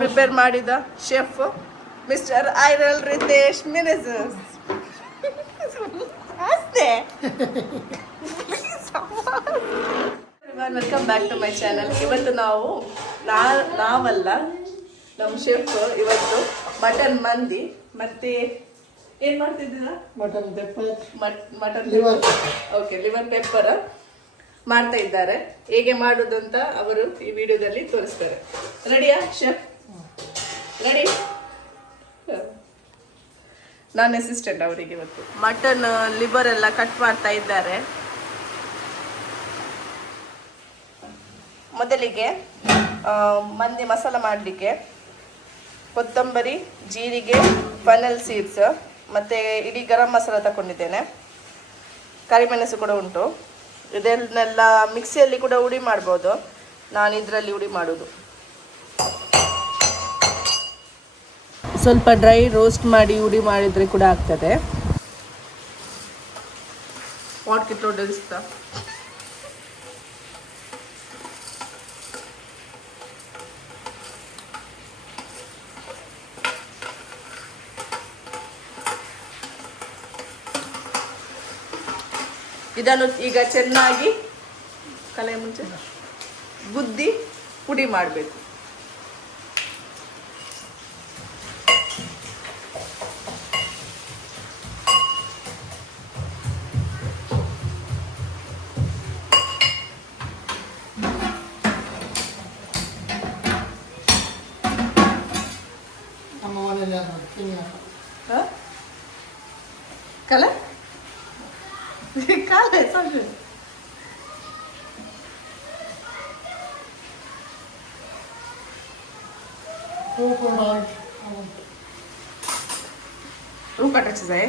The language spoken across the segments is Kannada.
ಪ್ರಿಪೇರ್ ಮಾಡಿದ ಶೆಫ್ ಮಿಸ್ಟರ್ ಐರಲ್ ರಿತೇಶ್ ಮಿನಿಸಸ್. ಅಷ್ಟೇ. Welcome back to my channel. ಇವತ್ತು ನಾವಲ್ಲ ನಮ್ಮ ಶೆಫ್ ಇವತ್ತು ಮಟನ್ ಮಂದಿ ಮತ್ತೆ ಏನ್ ಮಾಡ್ತಿದ್ದೀರಾ? Mutton pepper, mutton okay, liver pepper ಮಾಡ್ತಾ ಇದ್ದಾರೆ. ಹೇಗೆ ಮಾಡುದು ಅಂತ ಅವರು ಈ ವಿಡಿಯೋದಲ್ಲಿ ತೋರಿಸ್ತಾರೆ. ರೆಡಿಯಾ ಶೆಫ್? ರೆಡಿ. ನಾನು ಅಸಿಸ್ಟೆಂಟ್ ಅವರಿಗೆ. ಇವತ್ತು ಮಟನ್ ಲಿವರ್ ಎಲ್ಲ ಕಟ್ ಮಾಡ್ತಾ ಇದ್ದಾರೆ. ಮೊದಲಿಗೆ ಮಂದಿ ಮಸಾಲ ಮಾಡಲಿಕ್ಕೆ ಕೊತ್ತಂಬರಿ, ಜೀರಿಗೆ, ಫೆನಲ್ ಸೀಡ್ಸ್ ಮತ್ತು ಇಡೀ ಗರಂ ಮಸಾಲ ತಗೊಂಡಿದ್ದೇನೆ. ಕರಿಮೆಣಸು ಕೂಡ ಉಂಟು. ಇದನ್ನೆಲ್ಲ ಮಿಕ್ಸಿಯಲ್ಲಿ ಕೂಡ ಹುಡಿ ಮಾಡ್ಬೋದು. ನಾನು ಇದರಲ್ಲಿ ಹುಡಿ ಮಾಡೋದು. ಸ್ವಲ್ಪ ಡ್ರೈ ರೋಸ್ಟ್ ಮಾಡಿ ಹುಡಿ ಮಾಡಿದರೆ ಕೂಡ ಆಗ್ತದೆ. ವಾಟ್ ಕಿಟ್ ಹೊಡೆಸ್ತಾ ಇದನ್ನು ಈಗ ಚೆನ್ನಾಗಿ ಕಲೆ ಮುಂಚೆ ಗುದ್ದಿ ಪುಡಿ ಮಾಡಬೇಕು. ಕಲೆ ಕಾಲ ಸಾಕು. Lu kata saya.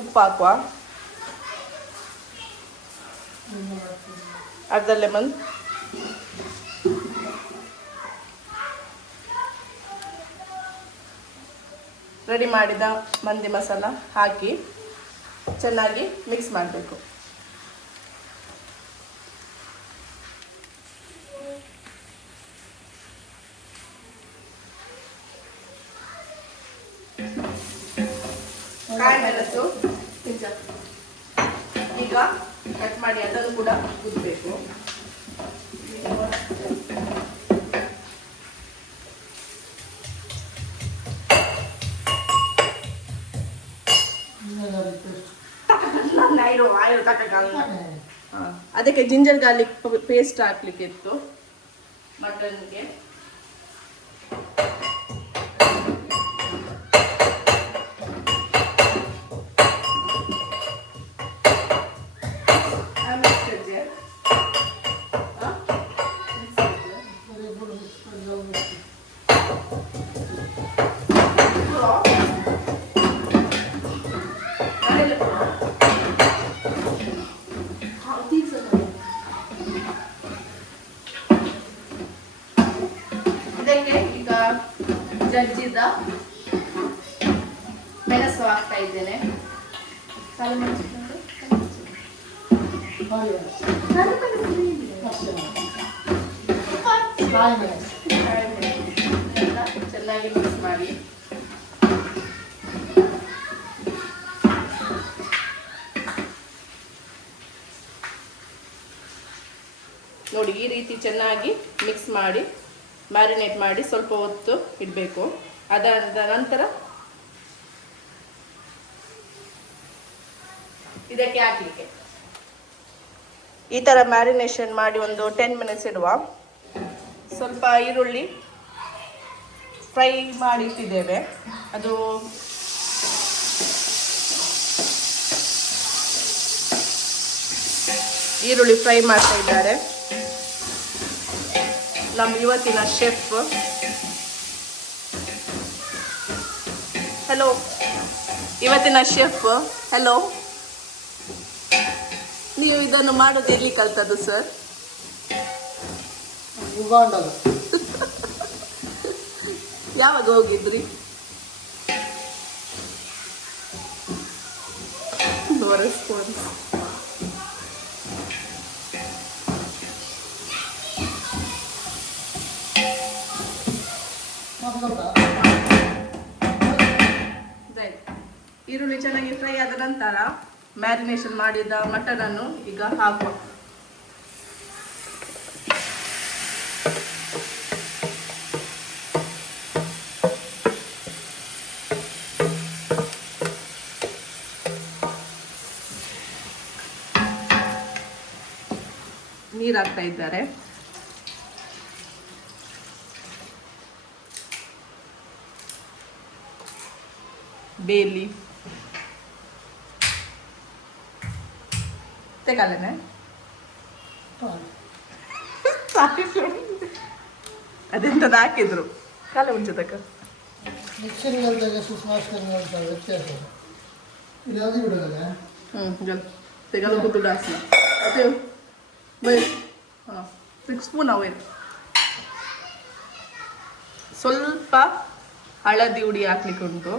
ಉಪ್ಪು ಹಾಕುವ, ಅರ್ಧ ಲೆಮನ್, ರೆಡಿ ಮಾಡಿದ ಮಂದಿ ಮಸಾಲ ಹಾಕಿ ಚೆನ್ನಾಗಿ ಮಿಕ್ಸ್ ಮಾಡಬೇಕು. ಕಾಯಿ ಮೆಣಸು ಈಗ ಕಟ್ ಮಾಡಿ ಅದನ್ನು ಕೂಡ ಕುದಬೇಕು. ಅದಕ್ಕೆ ಜಿಂಜರ್ ಗಾರ್ಲಿಕ್ ಪೇಸ್ಟ್ ಹಾಕ್ಲಿಕ್ಕೆ ಇತ್ತು ಮಟನ್ಗೆ. ಈಗ ಜಜ್ಜಿದ ಮೆಣಸು ಹಾಕ್ತಾ ಇದ್ದೇನೆ. ಚೆನ್ನಾಗಿ ಮಿಕ್ಸ್ ಮಾಡಿ ನೋಡಿ, ಈ ರೀತಿ ಚೆನ್ನಾಗಿ ಮಿಕ್ಸ್ ಮಾಡಿ ಮ್ಯಾರಿನೇಟ್ ಮಾಡಿ ಸ್ವಲ್ಪ ಹೊತ್ತು ಇಡಬೇಕು. ಅದಾದ ನಂತರ ಇದಕ್ಕೆ ಹಾಕಲಿಕ್ಕೆ ಈ ಥರ ಮ್ಯಾರಿನೇಷನ್ ಮಾಡಿ ಒಂದು 10 ಮಿನಿಟ್ಸ್ ಇಡುವ. ಸ್ವಲ್ಪ ಈರುಳ್ಳಿ, ಫ್ರೈ ಮಾಡಿ ಇಟ್ಟಿದ್ದೇವೆ. ಅದು ಈರುಳ್ಳಿ ಫ್ರೈ ಮಾಡ್ತಾ ಇದ್ದಾರೆ ನಮ್ಮ ಇವತ್ತಿನ ಶೆಫ್. ಹಲೋ, ಇವತ್ತಿನ ಶೆಫ್. ಹಲೋ, ನೀವು ಇದನ್ನು ಮಾಡೋದು ಎಲ್ಲಿ ಕಲ್ತದ್ದು ಸರ್? ಯಾವಾಗ ಹೋಗಿದ್ರಿ? No response. ಈರುಳ್ಳಿ ಚೆನ್ನಾಗಿ ಫ್ರೈ ಆದ ನಂತರ ಮ್ಯಾರಿನೇಷನ್ ಮಾಡಿದ ಮಟನ್ ಅನ್ನು ಈಗ ಹಾಕುವ. ನೀರು ಹಾಕ್ತಾ ಇದ್ದಾರೆ. ಬೇಲಿ ತೆಗಾಲನೆ ಅದೆಂತದ ಹಾಕಿದ್ರು ಕಾಲ ಮುಂಚೆ ತಕ್ಕ ತೆಗಲು ಕೂತು ಡಾಸಿ ಅದೇ ಬೈ 6 ಸ್ಪೂನ್ ಅವೇ. ಸ್ವಲ್ಪ ಹಳದಿ ಹುಡಿ ಹಾಕ್ಲಿಕ್ಕೆ ಉಂಟು.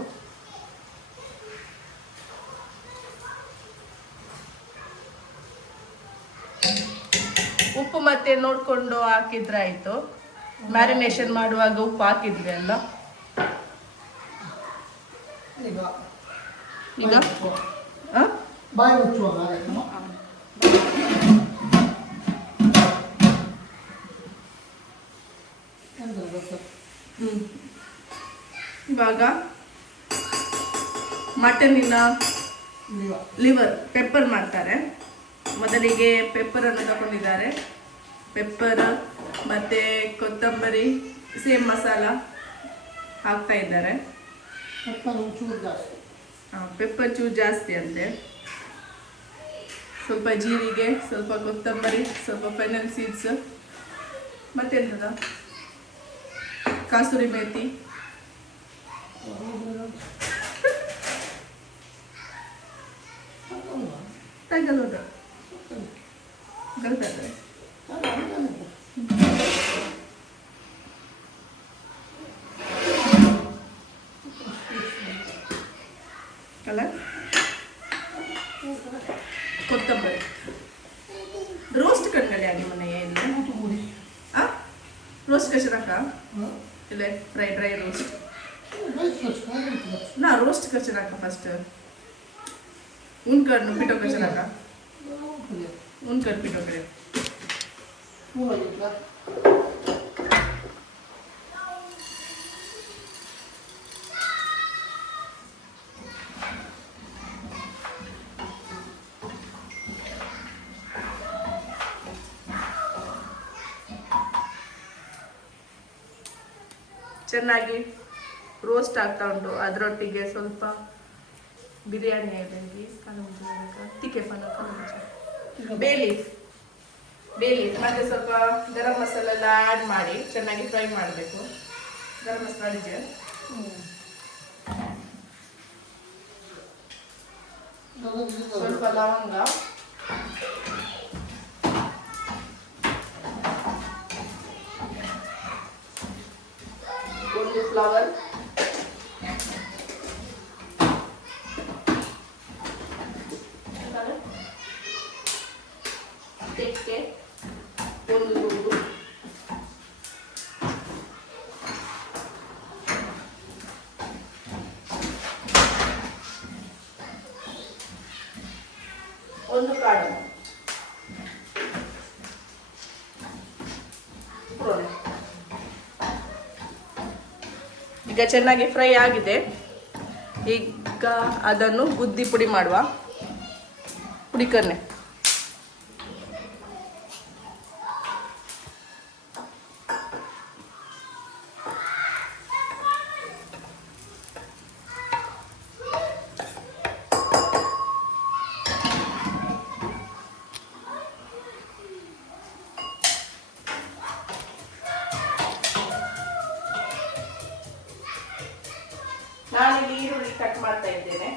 ಉಪ್ಪು ಮತ್ತೆ ನೋಡ್ಕೊಂಡು ಹಾಕಿದ್ರೆ ಆಯ್ತು. ಮ್ಯಾರಿನೇಷನ್ ಮಾಡುವಾಗ ಉಪ್ಪು ಹಾಕಿದ್ವಿ ಅಲ್ಲ. ಈಗ ಇವಾಗ ಮಟನಿನ ಲಿವರ್ ಪೆಪ್ಪರ್ ಮಾಡ್ತಾರೆ. ಮೊದಲಿಗೆ ಪೆಪ್ಪರ್ ಅನ್ನು ತಗೊಂಡಿದ್ದಾರೆ. ಪೆಪ್ಪರ್ ಮತ್ತೆ ಕೊತ್ತಂಬರಿ ಸೇಮ್ ಮಸಾಲ ಹಾಕ್ತಾ ಇದ್ದಾರೆ. ಪೆಪ್ಪರ್ ಚೂರು ಜಾಸ್ತಿ ಅಂತೆ. ಸ್ವಲ್ಪ ಜೀರಿಗೆ, ಸ್ವಲ್ಪ ಕೊತ್ತಂಬರಿ, ಸ್ವಲ್ಪ ಫೆನಲ್ ಸೀಡ್ಸ್, ಮತ್ತೆಂತದ ಕಾಸೂರಿ ಮೇಥಿ, ತಗಲೋದ ಗಲ್ತಾರೆ ಕಲರ್ ಕೊತ್ತಂಬರಿ ರೋಸ್ಟ್ ಕಣ್ಗಳಿ ಆಗಿ ಮನೆ ರೋಸ್ಟ್ ಕಚರಕ ಇಲ್ಲ ಡ್ರೈ ರೋಸ್ಟ್ ನಾ ರೋಸ್ಟ್ ಕಚರಕ ಫಸ್ಟ್ उनकर पिटो कचरा का उनकर पिटो करे ಚೆನ್ನಾಗಿ ರೋಸ್ಟ್ ಆಗ್ತಾ ಉಂಟು. ಅದರೊಟ್ಟಿಗೆ ಸ್ವಲ್ಪ ಬಿರಿಯಾನಿ ಐದಂಗಿ ತಿಕ್ಕೆ ಬೇಲೀಫ್ ಮತ್ತೆ ಸ್ವಲ್ಪ ಗರಂ ಮಸಾಲ ಎಲ್ಲ ಆ್ಯಡ್ ಮಾಡಿ ಚೆನ್ನಾಗಿ ಫ್ರೈ ಮಾಡಬೇಕು. ಗರಂ ಮಸಾಲ ಇದೆ, ಸ್ವಲ್ಪ ಲವಂಗ, ಒಂದು ಫ್ಲವರ್, ತೆಕ್ಕೆ ಒಂದು ತುಂಡು, ಒಂದು ಕಾಳು, ಈಗ ಚೆನ್ನಾಗಿ ಫ್ರೈ ಆಗಿದೆ. ಈಗ ಅದನ್ನು ಗುದ್ದಿ ಪುಡಿ ಮಾಡುವ. ಪುಡಿಕನ್ನೆ ಈರುಳ್ಳಿ ಕಟ್ ಮಾಡ್ತಾ ಇದ್ದೇನೆ.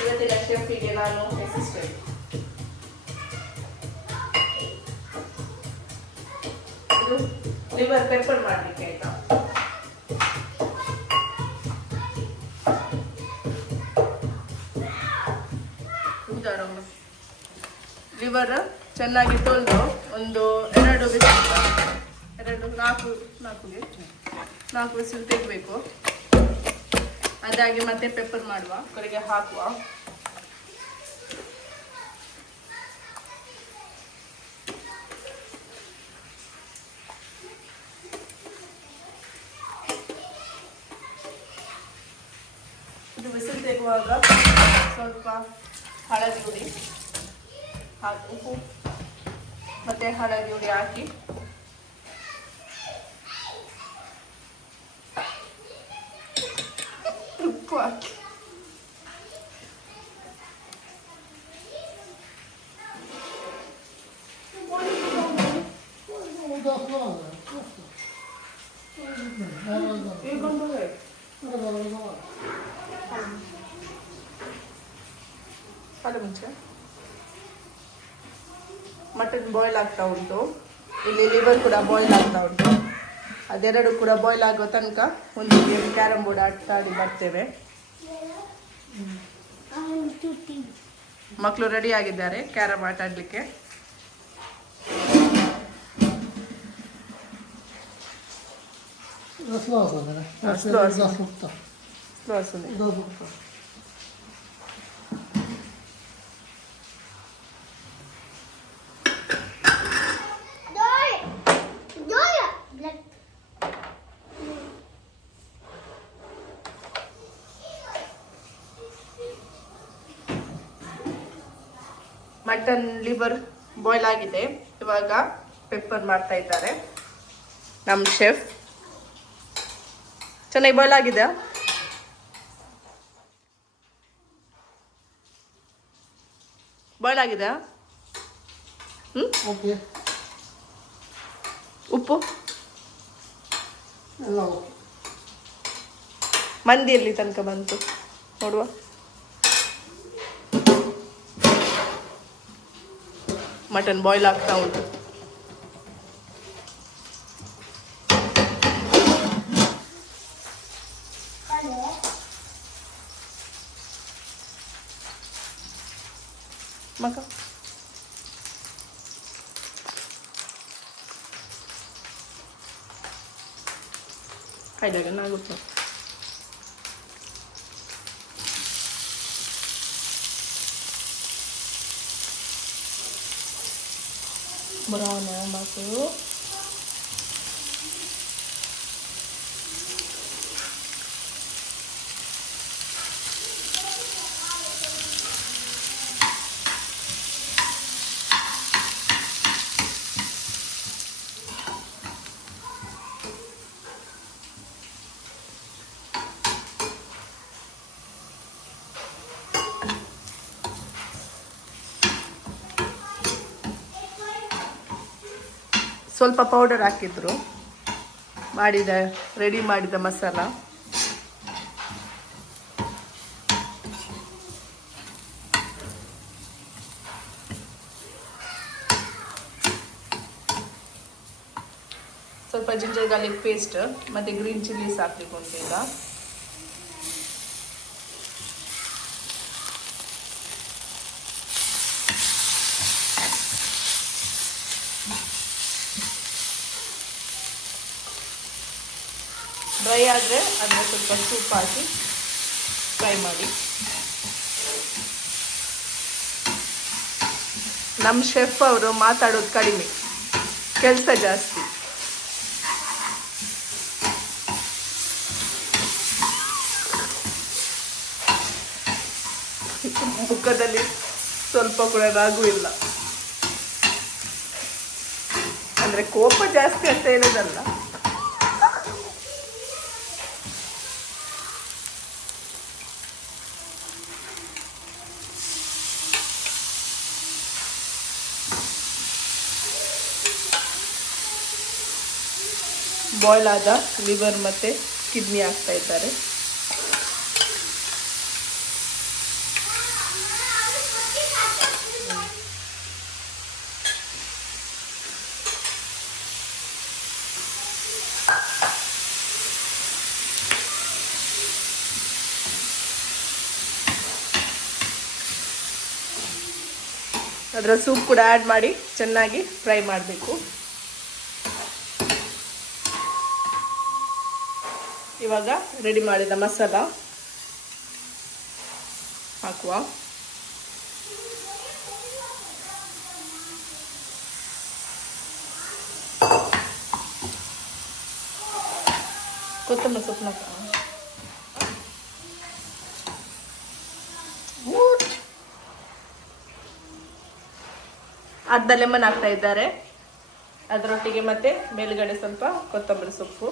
ಇವತ್ತಿನ ಶೆಫಿಗೆ ನಾನು ಅಸಿಸ್ಟೆಂಟ್. ಇದು ಲಿವರ್ ಪೆಪ್ಪರ್ ಮಾಡಲಿಕ್ಕೆ ಆಯ್ತಾ. ಲಿವರ್ ಚೆನ್ನಾಗಿ ತೊಳೆದು ಒಂದು 4 ವಿಸಿಲ್ ತೆಗಬೇಕು. ಅದಾಗಿ ಮತ್ತೆ ಪೆಪ್ಪರ್ ಮಾಡುವ, ಕಡೆಗೆ ಹಾಕುವ. ಇದು ವಿಸಿಲ್ ತೆಗುವಾಗ ಸ್ವಲ್ಪ ಹಳದಿ ಹುಡಿ ಉಪ್ಪು ಮತ್ತೆ ಹಳದಿ ಹುಡಿ ಹಾಕಿ ಉಪ್ಪು ಹಾಕಿ ಮುಂಚೆ ಮಟನ್ ಬಾಯ್ಲ್ ಆಗ್ತಾ ಉಂಟು. ಇಲ್ಲಿ ಲಿವರ್ ಕೂಡ ಬಾಯ್ಲ್ ಆಗ್ತಾ ಉಂಟು. ಅದೆರಡು ಕೂಡ ಬಾಯ್ಲ್ ಆಗೋ ತನಕ ಒಂದು ಗೇಮ್ ಕ್ಯಾರಮ್ ಬೋರ್ಡ್ ಆಡಿ ಬರ್ತೇವೆ. ಮಕ್ಕಳು ರೆಡಿ ಆಗಿದ್ದಾರೆ ಕ್ಯಾರಮ್ ಆಟ ಆಡಲಿಕ್ಕೆ. ಮಟನ್ ಲಿವರ್ ಬಾಯ್ಲ್ ಆಗಿದೆ. ಇವಾಗ ಪೆಪ್ಪರ್ ಮಾಡ್ತಾ ಇದ್ದಾರೆ ನಮ್ಮ ಶೆಫ್. ಚೆನ್ನಾಗಿ ಬಾಯ್ಲ್ ಆಗಿದೆ. ಬಾಯ್ಲ್ ಆಗಿದೆ. ಉಪ್ಪು ಮಂದಿಯಲ್ಲಿ ತನಕ ಬಂತು ನೋಡುವ. ಮಟನ್ ಬಾಯ್ಲ್ ಆಗ್ತಾ ಉಂಟು. ಮಕ್ಕ ಆಗುತ್ತೆ. ಬ್ರೌನ್ ಮಾತು ಸ್ವಲ್ಪ ಪೌಡರ್ ಹಾಕಿದ್ರು. ರೆಡಿ ಮಾಡಿದ ಮಸಾಲ ಸ್ವಲ್ಪ ಜಿಂಜರ್ ಗಾರ್ಲಿಕ್ ಪೇಸ್ಟ್ ಮತ್ತು ಗ್ರೀನ್ ಚಿಲ್ಲೀಸ್ ಹಾಕ್ಲಿಕ್ಕೆ ಉಂಟು ಈಗ. ಡ್ರೈ ಆದರೆ ಅದನ್ನ ಸ್ವಲ್ಪ ಸೂಪ್ ಹಾಕಿ ಫ್ರೈ ಮಾಡಿ. ನಮ್ಮ ಶೆಫ್ ಅವರು ಮಾತಾಡೋದು ಕಡಿಮೆ, ಕೆಲಸ ಜಾಸ್ತಿ. ಮುಖದಲ್ಲಿ ಸ್ವಲ್ಪ ಕೂಡ ರಾಗು ಇಲ್ಲ. ಅಂದರೆ ಕೋಪ ಜಾಸ್ತಿ ಅಂತ ಹೇಳೋದಲ್ಲ, ಬಾಯ್ಲ್ ಆದ ಲಿವರ್ ಮತ್ತು ಕಿಡ್ನಿ ಹಾಕ್ತಾ ಇದ್ದಾರೆ. ಅದರ ಸೂಪ್ ಕೂಡ ಆ್ಯಡ್ ಮಾಡಿ ಚೆನ್ನಾಗಿ ಫ್ರೈ ಮಾಡಬೇಕು. ಇವಾಗ ರೆಡಿ ಮಾಡಿದ ಮಸಾಲ ಹಾಕುವ. ಕೊತ್ತಂಬರಿ ಸೊಪ್ಪನ್ನ ಅರ್ಧ ಲೆಮನ್ ಹಾಕ್ತಾ ಇದ್ದಾರೆ. ಅದರೊಟ್ಟಿಗೆ ಮತ್ತೆ ಮೇಲುಗಡೆ ಸ್ವಲ್ಪ ಕೊತ್ತಂಬರಿ ಸೊಪ್ಪು.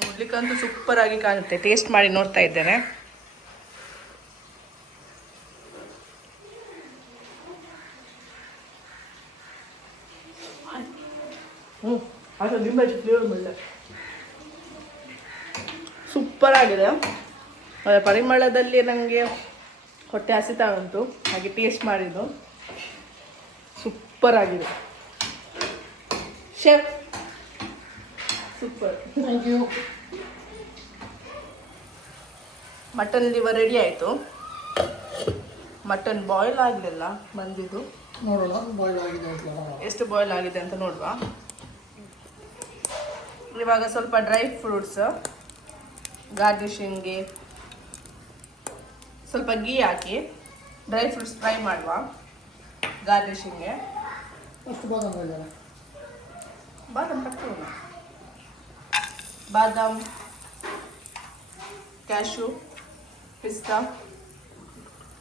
ನೋಡ್ಲಿಕ್ಕಂತೂ ಸೂಪರ್ ಆಗಿ ಕಾಣುತ್ತೆ. ಟೇಸ್ಟ್ ಮಾಡಿ ನೋಡ್ತಾ ಇದ್ದೇನೆ. ಸೂಪರ್ ಆಗಿದೆ. ಪರಿಮಳದಲ್ಲಿ ನನಗೆ ಹೊಟ್ಟೆ ಹಸಿತಾ ಉಂಟು, ಹಾಗೆ ಟೇಸ್ಟ್ ಮಾಡಿದ್ದು ಸೂಪರ್ ಆಗಿದೆ. Chef super, thank you. Mutton liver ready ಆಯಿತು. ಮಟನ್ ಬಾಯ್ಲ್ ಆಗಲಿಲ್ಲ ಮಂದಿದು. ನೋಡೋಣ ಬಾಯ್ಲ್ ಆಗಿದೆ ಎಷ್ಟು ಬಾಯ್ಲ್ ಆಗಿದೆ ಅಂತ ನೋಡುವ. ಇವಾಗ ಸ್ವಲ್ಪ ಡ್ರೈ ಫ್ರೂಟ್ಸ್ ಗಾರ್ನಿಶಿಂಗ್ಗೆ ಸ್ವಲ್ಪ ಗೀ ಹಾಕಿ ಡ್ರೈ ಫ್ರೂಟ್ಸ್ ಫ್ರೈ ಮಾಡುವ ಗಾರ್ನಿಶಿಂಗ್ಗೆ. ಅಷ್ಟು ಬಾದಾಮ್ ಬಾದಾಮ್ ಕಟ್ಟೋಣ. ಬಾದಾಮ್, ಕ್ಯಾಶು, ಪಿಸ್ತಾ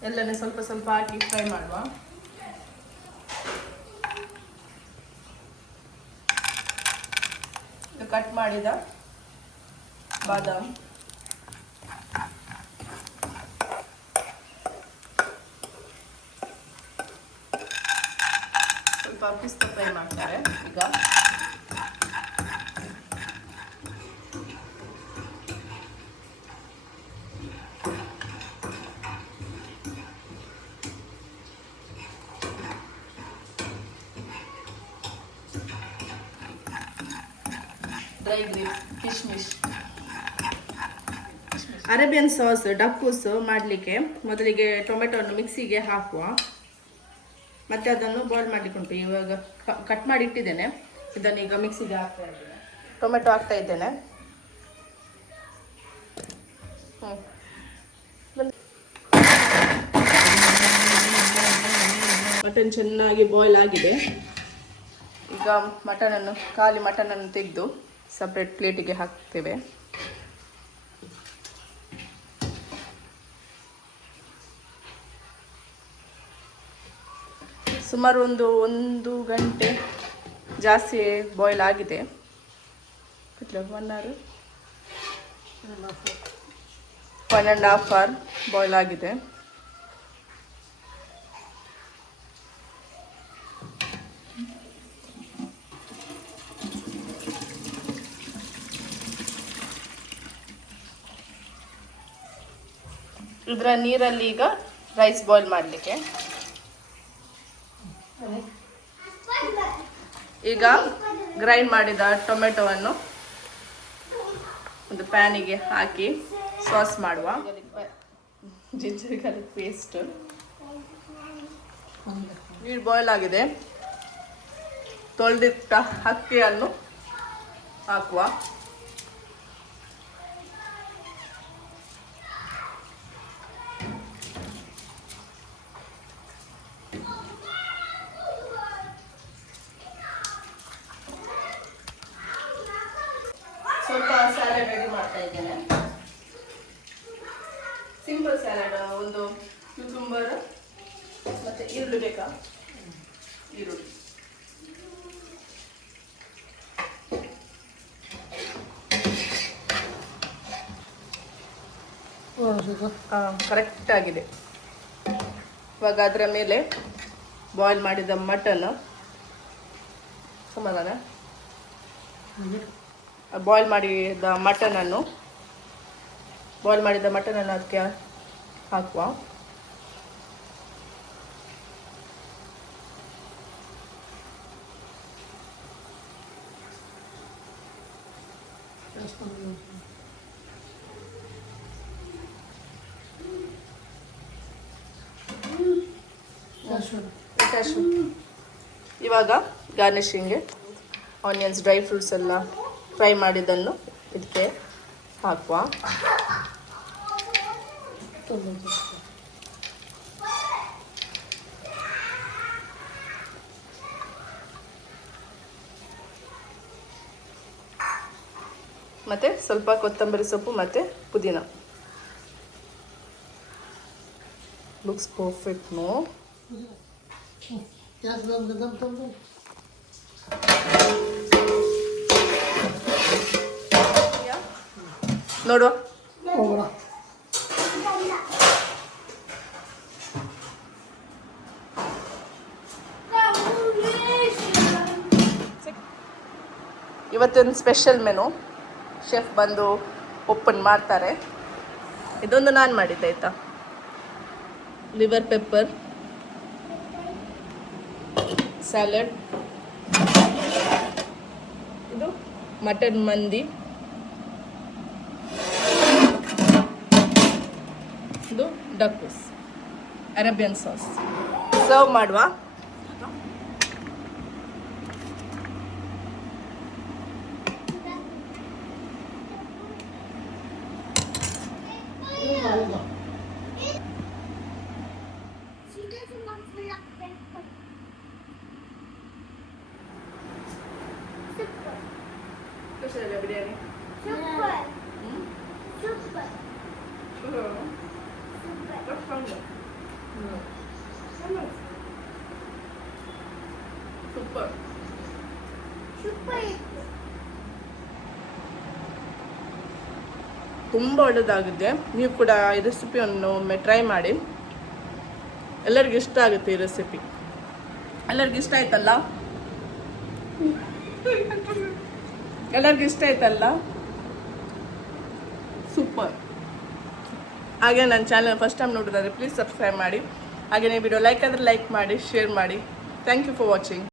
ಎಲ್ಲನೇ ಸ್ವಲ್ಪ ಸ್ವಲ್ಪ ಹಾಕಿ ಫ್ರೈ ಮಾಡುವ. ಕಟ್ ಮಾಡಿದ ಬಾದಾಮ್, ಸ್ವಲ್ಪ ಪಿಸ್ತಾ ಫ್ರೈ ಮಾಡ್ತಾರೆ. ಈಗ ಡ್ರೈ ಗ್ರೇಪ್ಸ್, ಕಿಶ್ಮಿಶ್. ಅರೇಬಿಯನ್ ಸಾಸ್ ಡಕ್ಕೂಸ್ ಮಾಡಲಿಕ್ಕೆ ಮೊದಲಿಗೆ ಟೊಮೆಟೊವನ್ನು ಮಿಕ್ಸಿಗೆ ಹಾಕುವ. ಮತ್ತೆ ಅದನ್ನು ಬಾಯ್ಲ್ ಮಾಡಲಿಕ್ಕುಂಟು. ಇವಾಗ ಕಟ್ ಮಾಡಿ ಇಟ್ಟಿದ್ದೇನೆ. ಇದನ್ನು ಈಗ ಮಿಕ್ಸಿಗೆ ಹಾಕ್ತಾ ಇದ್ದೇನೆ. ಟೊಮೆಟೊ ಹಾಕ್ತಾ ಇದ್ದೇನೆ. ಮಟನ್ ಚೆನ್ನಾಗಿ ಬಾಯ್ಲ್ ಆಗಿದೆ. ಈಗ ಖಾಲಿ ಮಟನನ್ನು ತೆಗೆದು ಸಪ್ರೇಟ್ ಪ್ಲೇಟಿಗೆ ಹಾಕ್ತೇವೆ. ಸುಮಾರು ಒಂದು ಗಂಟೆ ಜಾಸ್ತಿ ಬಾಯ್ಲ್ ಆಗಿದೆ. 1.5 hour ಬಾಯ್ಲ್ ಆಗಿದೆ. ಇದರ ನೀರಲ್ಲಿ ಈಗ ರೈಸ್ ಬಾಯ್ಲ್ ಮಾಡಲಿಕ್ಕೆ. ಈಗ ಗ್ರೈಂಡ್ ಮಾಡಿದ ಟೊಮೆಟೊವನ್ನು ಒಂದು ಪ್ಯಾನಿಗೆ ಹಾಕಿ ಸಾಸ್ ಮಾಡುವ. Ginger garlic paste. ನೀರು ಬಾಯ್ಲ್ ಆಗಿದೆ. ತೊಳೆದಿಟ್ಟ ಅಕ್ಕಿಯನ್ನು ಹಾಕುವ. ಸ್ವಲ್ಪ ಸ್ಯಾಲಡ್ ರೆಡಿ ಮಾಡ್ತಾ ಇದ್ದೇನೆ. Simple salad. ಒಂದು ಕ್ಯೂಕಂಬರ್ ಮತ್ತೆ ಈರುಳ್ಳಿ ಬೇಕಾ? ಈರುಳ್ಳಿ ಕರೆಕ್ಟ್ ಆಗಿದೆ. ಇವಾಗ ಅದರ ಮೇಲೆ ಬಾಯ್ಲ್ ಮಾಡಿದ ಮಟನ್ ಸಮಾಧಾನ ಬಾಯ್ಲ್ ಮಾಡಿದ ಮಟನನ್ನು ಅದಕ್ಕೆ ಹಾಕುವ. ಇವಾಗ ಗಾರ್ನಿಶಿಂಗ್ಗೆ ಆನಿಯನ್ಸ್, ಡ್ರೈ ಫ್ರೂಟ್ಸ್ ಎಲ್ಲ ಫ್ರೈ ಮಾಡಿದ್ದನ್ನು ಇದಕ್ಕೆ ಹಾಕುವ. ಮತ್ತು ಸ್ವಲ್ಪ ಕೊತ್ತಂಬರಿ ಸೊಪ್ಪು ಮತ್ತು ಪುದೀನ. Looks perfect. ನೋ ನೋಡುವ. ಇವತ್ತಿನ ಸ್ಪೆಷಲ್ ಮೆನು ಶೆಫ್ ಬಂದು ಓಪನ್ ಮಾಡ್ತಾರೆ. ಇದೊಂದು ನಾನು ಮಾಡಿದ್ದೆ ಆಯಿತಾ. ಲಿವರ್ ಪೆಪ್ಪರ್ ಸ್ಯಾಲಡ್, ಇದು ಮಟನ್ ಮಂದಿ, ಇದು ಡಕ್ಕೂಸ್, ಅರೇಬಿಯನ್ ಸಾಸ್. ಸರ್ವ್ ಮಾಡುವ. ಬಿರಿಯಾನಿ ಸೂಪರ್. ತುಂಬ ಒಳ್ಳೆಯದಾಗಿದೆ. ನೀವು ಕೂಡ ಈ ರೆಸಿಪಿಯನ್ನು ಒಮ್ಮೆ ಟ್ರೈ ಮಾಡಿ. ಎಲ್ಲರಿಗೂ ಇಷ್ಟ ಆಗುತ್ತೆ ಈ ರೆಸಿಪಿ. ಎಲ್ಲರಿಗೂ ಇಷ್ಟ ಆಯ್ತಲ್ಲ? ಎಲ್ಲರಿಗೂ ಇಷ್ಟ ಆಯ್ತಲ್ಲ? ಸೂಪರ್. ಹಾಗೆ ನನ್ನ ಚಾನಲ್ ಫಸ್ಟ್ ಟೈಮ್ ನೋಡಿದ್ರೆ ಪ್ಲೀಸ್ ಸಬ್ಸ್ಕ್ರೈಬ್ ಮಾಡಿ. ಹಾಗೆ ನೀವು ವಿಡಿಯೋ ಲೈಕ್ ಆದರೆ ಲೈಕ್ ಮಾಡಿ, ಶೇರ್ ಮಾಡಿ. Thank you for watching.